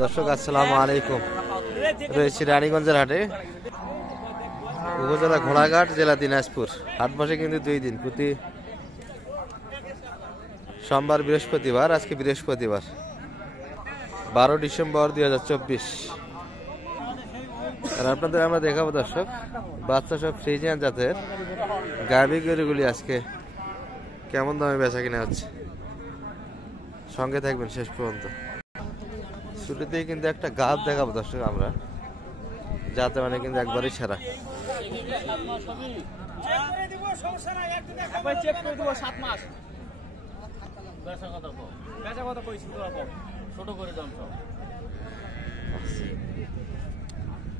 দর্শক আসসালামু আলাইকুম। রয়েছি রানীগঞ্জের হাটে, উপজেলা ঘোড়াঘাট, জেলা দিনাজপুর। হাট বসে কিন্তু 2 দিন, প্রতি সোমবার বৃহস্পতিবার। আজকে বৃহস্পতিবার 12 ডিসেম্বর 2024। আর আপনাদের আমরা দেখাবো দর্শক বাচ্চা সব ফ্রিজিয়ান জাতের গাভী গরুগুলি আজকে কেমন দামে বেচা কিনা হচ্ছে। সঙ্গে থাকবেন শেষ পর্যন্ত। শুরুতেই কিন্তু একটা গাভ দেখাবো দর্শক আমরা, যাতে মানে কিন্তু একবারই সেরা।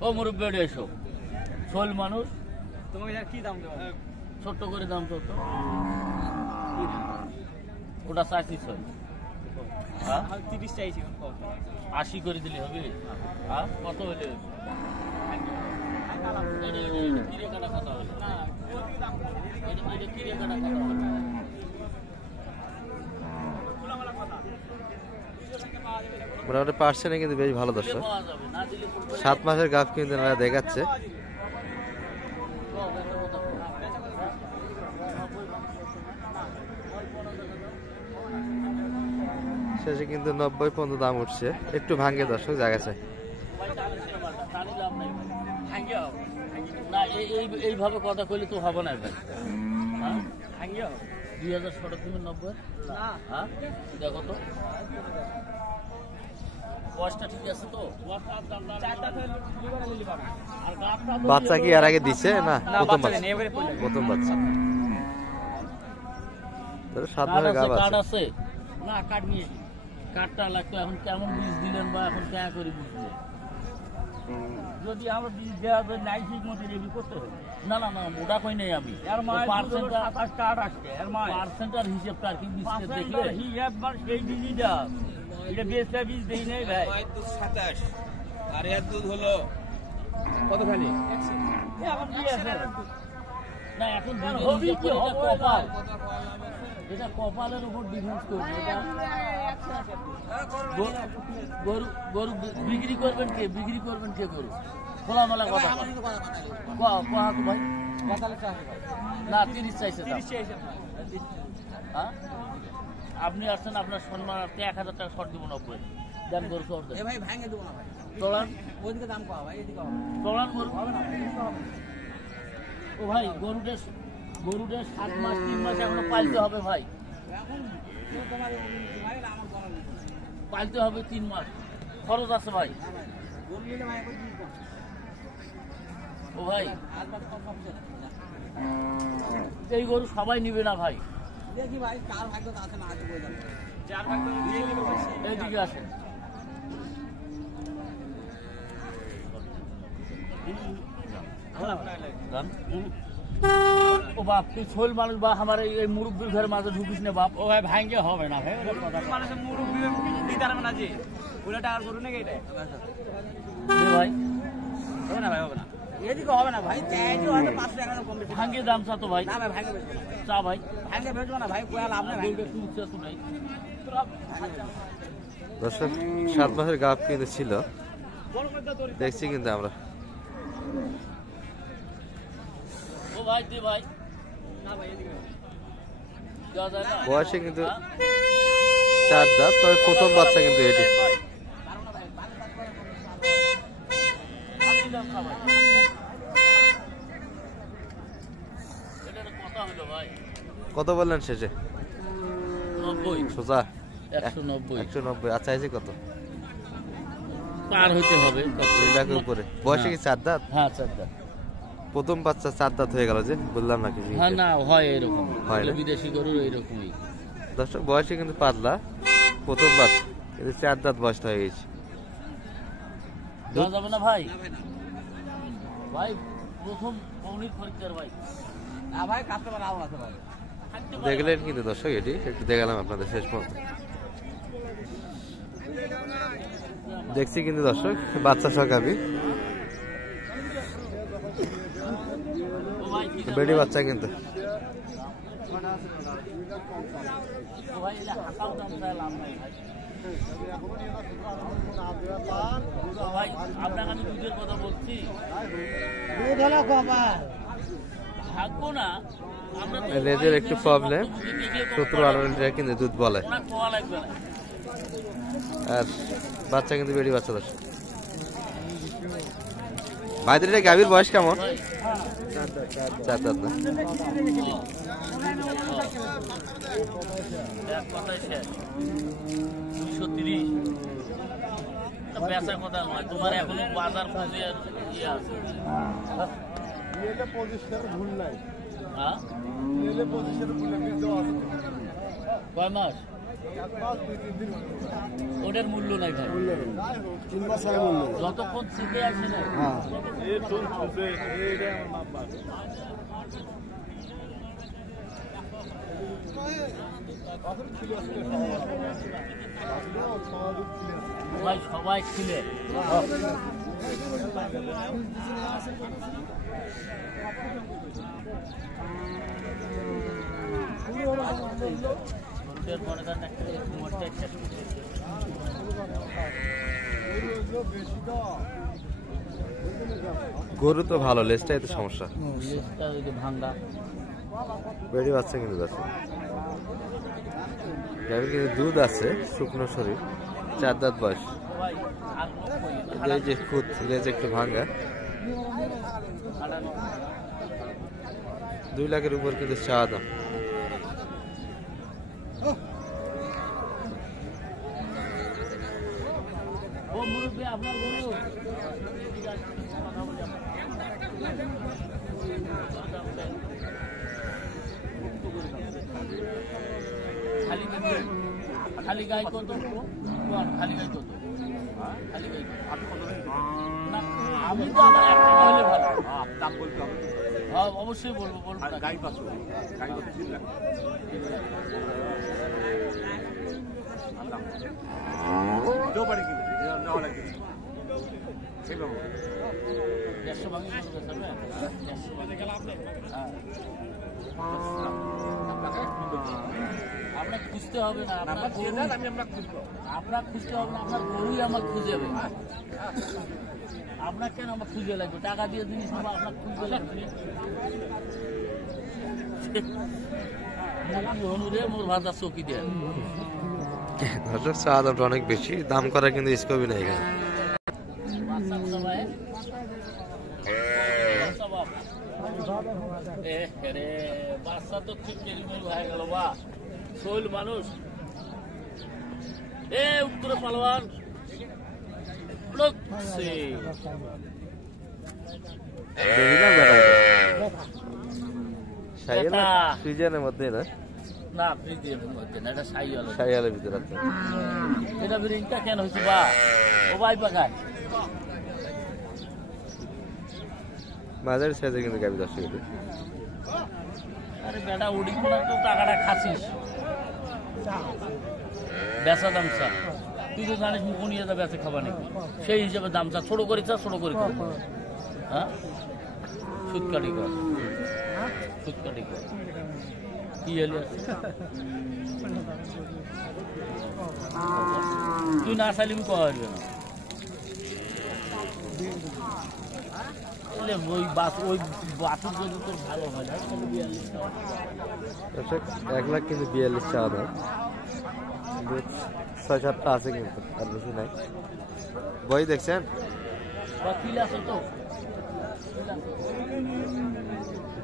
ও মুরব্বী এসো, শোল মানুষ তোমাকে কি দাম দেবো? ছোট্ট করে দাম তো ওটা চাইছি 30 চাইছি, 80 করে দিলে হবে। কত হলে মোটামুটি পার্সেন্টে কিন্তু বেশ ভালো দর্শক। 7 মাসের গাভ কিন্তু দেখাচ্ছে। শেষে কিন্তু 90 পর্যন্ত দাম উঠছে, একটু ভাঙ্গে দর্শক জায়গাছে। না এইভাবে কথা কইলে তো হবে না ভাই। 2017 থেকে 90 দেখো তো বয়সটা ঠিক আছে তো? বাচ্চা কি এর আগে দিছে না প্রথম বাচ্চা? প্রথম বাচ্চা। 7 মাসের গাভ আছে না? কার্ড নিয়ে কার্ডটা লাগতো। এখন কেমন বীজ দিলেন বা এখন কেয়া করে বীজ দিলেন? যদি আমার বীজ দেওয়া যায় নাই ঠিক মতো রেডি করতে হবে। না না না ওটা কই নেই আমি। পার্সেন্টার হিসেবটা আর কি দেখলে সেই বীজই দেওয়া। এটা বেচটা বীজ দেই নাই ভাই। 27 আর এর দুধ হলো কতখানি? না এখন কপাল, এটা কপালের উপর ডিফেন্স করবে। গরু বিক্রি করবেন কে? বিক্রি করবেন কে গরু? খোলামেলা কথা ভাই। না 30 চাইছে। আপনি আসছেন, আপনার সম্মান 1000 টাকা শর্ট দিব। 90 দেন গরু শর্ট দেন ভাই, ভাঙে দেবো না ভাই। চলান ওইদিকে দাম কম ভাই, এদিকে চলান গরু হবে না ও ভাই। গরুটা 7 মাস 3 মাস এখনো পালতে হবে ভাই। পালতে হবে 3 মাস, খরচ আছে ভাই। ও ভাই এই গরু সবাই নিবে না ভাই। দেখি ভাই কার ভাগ্য আছে না আছে, যার ভাগ্য এইদিকে আসেন। ও বাপ তুই ছোল মানুষ বা আমার এই মুরব্বীর ঘরের মাঝে ঢুকিস না বাপ। ও ভাই ভাঙ্গে হবে না ভাই, মানুষের মুরব্বী দিতে পারবে না যে ওটা টাকা করু নাকি এটা ভাই? হবে না ভাই, হবে না, এদিকে হবে না ভাই। হয়তো 500 টাকা কম বেশি ভাঙ্গে দাম চা তো ভাই। না ভাই ভাঙ্গে বেচবো চা ভাই, ভাঙ্গে বেচবো না ভাই। কোয়া লাভ নাই ভাই। দর্শক 7 মাসের গাভ কিন্তু ছিল, দেখছি কিন্তু আমরা। ও ভাই দে ভাই। না ভাই এদিকে বয়সে কিন্তু 4 দাঁত, তবে প্রথম বাচ্চা কিন্তু এটি। কত বললেন শেষে? 90 সোজা 190। 190। আচ্ছা এই যে কত পার হইতে হবে 2 লাখের উপরে। বয়সে কি 4 দাঁত? হ্যাঁ 4 দাঁত। প্রথম বাচ্চা 4 দাঁত হয়ে গেল যে, বললাম না কিছু। হ্যাঁ না হয় এরকম, হয় না বিদেশি গরুর এরকমই। দর্শক বয়সে কিন্তু পাতলা, প্রথম বাচ্চা কিন্তু 4 দাঁত বয়সটা হয়ে গেছে। দেওয়া যাবে না ভাই? ভাই প্রথম পৌনির খরিদ্দার ভাই। ভাই কাস্টমার আও আছে ভাই। দেখলেন কিন্তু দর্শক, এটি একটু দেখালাম আপনাদের শেষ পর্যন্ত। দেখছি কিন্তু দর্শক বাচ্চা সহ গাভী, বেডি বাচ্চা কিন্তু। ভাই আপনাকে আমি দুধের কথা বলছি, থাকবো না আমরা তো লেজের একটু প্রবলেম, 17-18 লিটার কিন্তু দুধ বলে। ওনার কোয়া লাগবে না। আর বাচ্চা কিন্তু বেড়ি বাচ্চা দর্শক। ভাইদের এটা গাভীর বয়স কেমন? 4 দাঁত না? এক কথায় শেষ 230। বেচার কথা নয়, তোমার এখনো বাজার খুঁজে ইয়ে আছে। হ্যাঁ? কয় মাস? ওটার মূল্য নাই ভাই, যতক্ষণ শিখে আসে না। ভাই সবাই ছিলে গরু তো ভালো, লেজটাই তো সমস্যা। ভাঙ্গা বেড়ি বাচ্চা কিন্তু আছে, গাভীর কিন্তু দুধ আছে, শুকনো শরীর, 4 দাঁত বয়স। এই যে খুদ, লেজ একটু ভাঙ্গা। 2 লাখের উপর কিন্তু চাওয়া দাম। ও মুরব্বী আপনার গরু খালি গাই কত? খালি গাই কত? খালি গাই না, আমি তো আমার একটা হলে ভালো দাম বলতে হবে। হ্যাঁ অবশ্যই বলবো, বলবো না। গাই পাঁচশো, গাই কত? 3 লাখ। 150 ভাঙি আপনার খুঁজতে হবে না, আপনার খুঁজতে হবে না, আপনার গরুই আমার খুঁজে হবে। আপনার কেন আমার খুঁজে লাগবে? টাকা দিয়ে জিনিস নেবো, আপনার খুঁজে লাগবে। হনুরে মোর ভাজা চৌকি দেয়। দর্শক চাওয়া দামটা অনেক বেশি, দাম করা কিন্তু স্কোপই নাই এখানে। বাচ্চা তো ঠিক হয়ে গেল বা শৈল মানুষ। এ উত্তরে পালোয়ান ফ্রিজের মধ্যে না, না ফ্রিজের মধ্যে না, এটা সাইয়ালের ভিতরে আছে। এটা ব্রিংটা কেন হয়েছে বা ও ভাই পাখায় মাঝারি সাইজে কিন্তু গাভী দর্শক। আরে বেটা উড়ি কোনা তো টাকাটা খাসিস, বেচা দামচা তুই তো জানিস মুখ নিয়ে যা বেচে খাবা নাকি, সেই হিসাবে দামচা ছোট করে চা, ছোট করে করে। হ্যাঁ সুৎকাটি কর, সুৎকাটি কর কি এলি তুই না চাইলে আমি কওয়া না। ওই বাছুর যদি তোর ভালো হয় না 1 লাখ কিন্তু 42 চাওয়া দাম। 6-7টা আছে কিন্তু, আর বেশি নাই। বই দেখছেন তো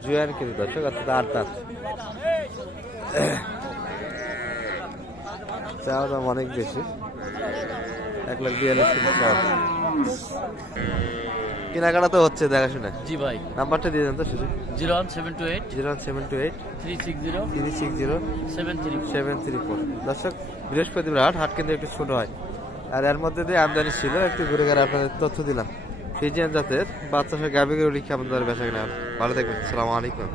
জুয়ান কিন্তু দর্শক, অর্থাৎ 8 দাঁত। চাওয়া দাম অনেক বেশি, 1,42,000 কিন্তু চাওয়া দাম। কেনাকাটা তো হচ্ছে দেখাশোনা। জি ভাই, নাম্বারটা দিয়ে দেন তো শুধু। 01728 01728 360 360 734। দর্শক বৃহস্পতিবার হাট কিন্তু একটু ছোট হয়, আর এর মধ্যে দিয়ে আমদানি ছিল, একটু ঘুরে ঘুরে আপনাদের তথ্য দিলাম। ফ্রিজিয়ান জাতের বাচ্চা গাভী গরু কেমন দরে বেচা কিনা। ভালো থাকবেন, আসসালামু আলাইকুম।